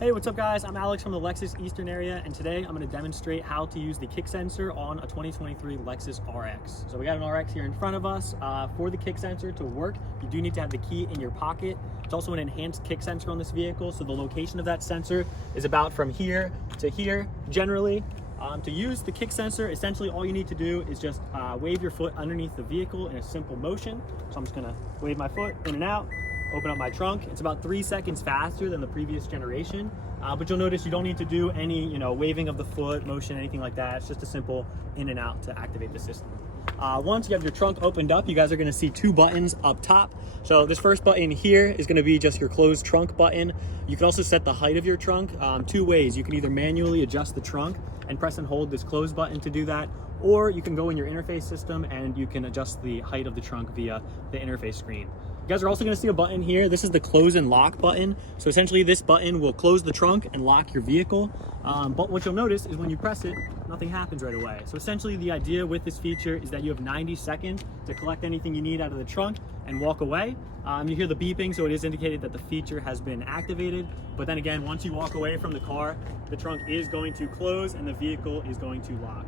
Hey, what's up guys? I'm Alex from the Lexus Eastern area, and today I'm going to demonstrate how to use the kick sensor on a 2023 Lexus RX. So we got an RX here in front of us. For the kick sensor to work, you do need to have the key in your pocket. It's also an enhanced kick sensor on this vehicle, so the location of that sensor is about from here to here, generally. To use the kick sensor, essentially all you need to do is just wave your foot underneath the vehicle in a simple motion. So I'm just going to wave my foot in and out. Open up my trunk. It's about 3 seconds faster than the previous generation, but you'll notice you don't need to do any, waving of the foot motion, anything like that. It's just a simple in and out to activate the system. Once you have your trunk opened up, you guys are going to see 2 buttons up top. So this first button here is going to be just your closed trunk button. You can also set the height of your trunk 2 ways. You can either manually adjust the trunk and press and hold this close button to do that, or you can go in your interface system and you can adjust the height of the trunk via the interface screen. You guys are also going to see a button here. This is the close and lock button. So essentially this button will close the trunk and lock your vehicle. But what you'll notice is when you press it, nothing happens right away. So essentially the idea with this feature is that you have 90 seconds to collect anything you need out of the trunk and walk away. You hear the beeping, so it is indicated that the feature has been activated. But then again, once you walk away from the car, the trunk is going to close and the vehicle is going to lock.